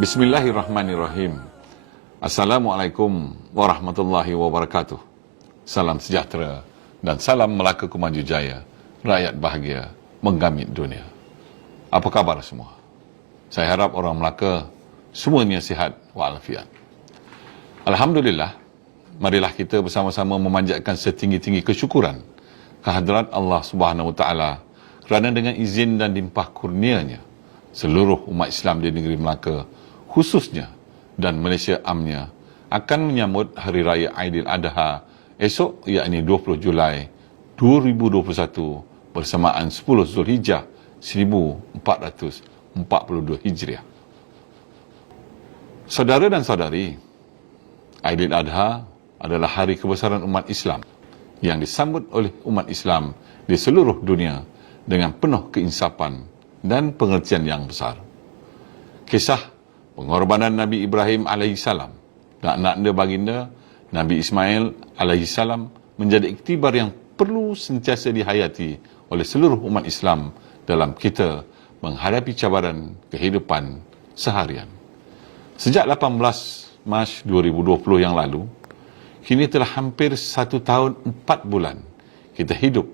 Bismillahirrahmanirrahim. Assalamualaikum warahmatullahi wabarakatuh. Salam sejahtera dan salam Melaka Kumaju Jaya. Rakyat bahagia menggamit dunia. Apa kabar semua? Saya harap orang Melaka semuanya sihat walafiat. Alhamdulillah, marilah kita bersama-sama memanjatkan setinggi-tinggi kesyukuran kehadrat Allah Subhanahu Wa Taala kerana dengan izin dan limpah kurnia-Nya seluruh umat Islam di negeri Melaka khususnya dan Malaysia amnya akan menyambut Hari Raya Aidiladha esok, yakni 20 Julai 2021 bersamaan 10 Zulhijjah 1442 Hijriah. Saudara dan saudari, Aidiladha adalah hari kebesaran umat Islam yang disambut oleh umat Islam di seluruh dunia dengan penuh keinsapan dan pengertian yang besar. Kisah pengorbanan Nabi Ibrahim AS dan anak baginda Nabi Ismail AS menjadi iktibar yang perlu sentiasa dihayati oleh seluruh umat Islam dalam kita menghadapi cabaran kehidupan seharian. Sejak 18 Mac 2020 yang lalu, kini telah hampir 1 tahun 4 bulan kita hidup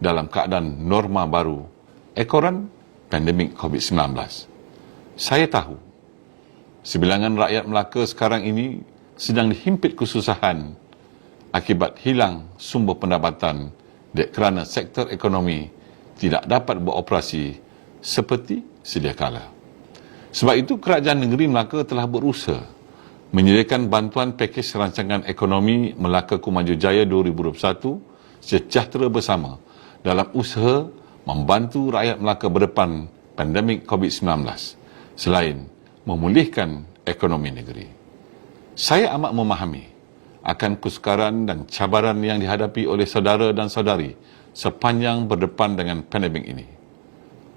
dalam keadaan norma baru ekoran pandemik COVID-19. Saya tahu sebilangan rakyat Melaka sekarang ini sedang dihimpit kesusahan akibat hilang sumber pendapatan kerana sektor ekonomi tidak dapat beroperasi seperti sedia kala. Sebab itu kerajaan negeri Melaka telah berusaha menyediakan bantuan pakej rancangan ekonomi Melaka Kumaju Jaya 2021 sejahtera bersama dalam usaha membantu rakyat Melaka berdepan pandemik COVID-19 selain memulihkan ekonomi negeri. Saya amat memahami akan kesukaran dan cabaran yang dihadapi oleh saudara dan saudari sepanjang berdepan dengan pandemik ini.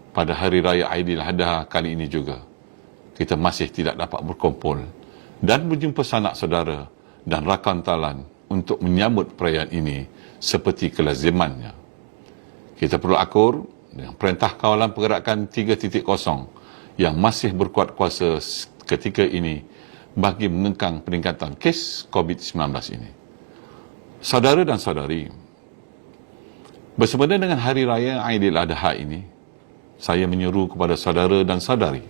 Pada Hari Raya Aidiladha kali ini juga, kita masih tidak dapat berkumpul dan berjumpa sanak saudara dan rakan talan untuk menyambut perayaan ini seperti kelazimannya. Kita perlu akur dengan Perintah Kawalan Pergerakan 3.0 yang masih berkuat kuasa ketika ini bagi mengekang peningkatan kes COVID-19 ini. Saudara dan saudari, bersempena dengan Hari Raya Aidiladha ini, saya menyeru kepada saudara dan saudari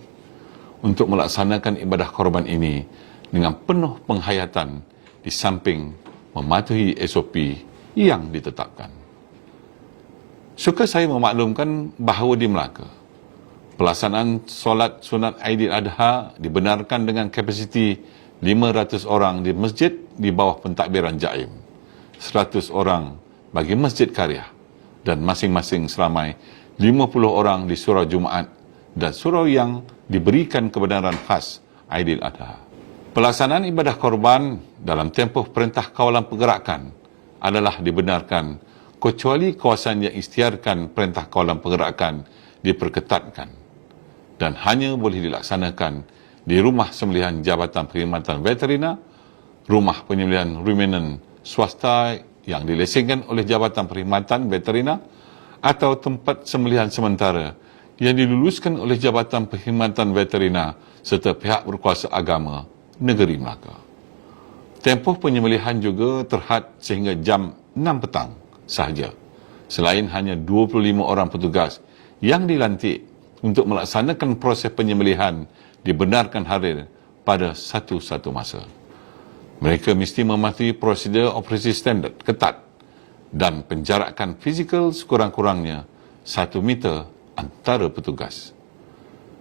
untuk melaksanakan ibadah korban ini dengan penuh penghayatan di samping mematuhi SOP yang ditetapkan. Suka saya memaklumkan bahawa di Melaka, pelaksanaan solat sunat Aidiladha dibenarkan dengan kapasiti 500 orang di masjid di bawah pentadbiran Jaim, 100 orang bagi Masjid Karyah dan masing-masing seramai 50 orang di surau Jumaat dan surau yang diberikan kebenaran khas Aidiladha. Pelaksanaan ibadah korban dalam tempoh Perintah Kawalan Pergerakan adalah dibenarkan kecuali kawasan yang isytiharkan Perintah Kawalan Pergerakan diperketatkan dan hanya boleh dilaksanakan di rumah sembelihan Jabatan Perkhidmatan Veterina, rumah penyembelihan ruminan swasta yang dilesengkan oleh Jabatan Perkhidmatan Veterina, atau tempat sembelihan sementara yang diluluskan oleh Jabatan Perkhidmatan Veterina serta pihak berkuasa agama negeri Melaka. Tempoh penyembelihan juga terhad sehingga jam 6 petang sahaja, selain hanya 25 orang petugas yang dilantik untuk melaksanakan proses penyembelihan dibenarkan hadir pada satu-satu masa. Mereka mesti mematuhi prosedur operasi standard ketat dan penjarakan fizikal sekurang-kurangnya 1 meter antara petugas.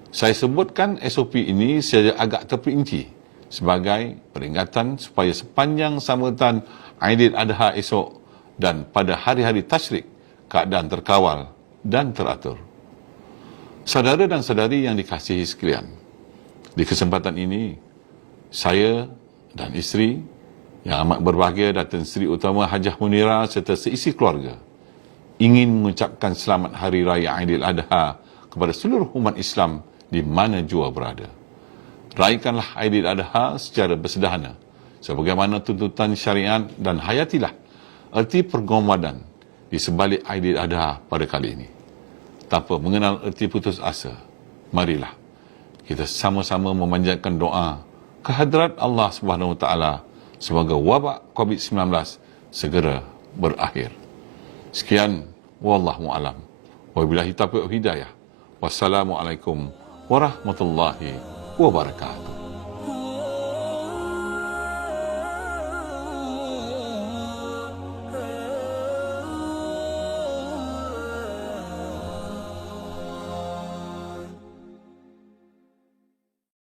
Saya sebutkan SOP ini secara agak terperinci sebagai peringatan supaya sepanjang sambutan Aidiladha esok dan pada hari-hari tasyrik keadaan terkawal dan teratur. Saudara dan saudari yang dikasihi sekalian, di kesempatan ini, saya dan isteri yang amat berbahagia Datin Seri Utama Hajah Munirah serta seisi keluarga ingin mengucapkan selamat Hari Raya Aidiladha kepada seluruh umat Islam di mana jua berada. Raikanlah Aidiladha secara bersederhana sebagaimana tuntutan syariat dan hayatilah erti pergomadan di sebalik Aidil Adha pada kali ini. Tanpa mengenal erti putus asa, marilah kita sama-sama memanjatkan doa kehadrat Allah Subhanahu Wa Taala semoga wabak COVID-19 segera berakhir. Sekian, wallahu alam. Wabillahi taufiq wal hidayah. Wassalamualaikum warahmatullahi wabarakatuh.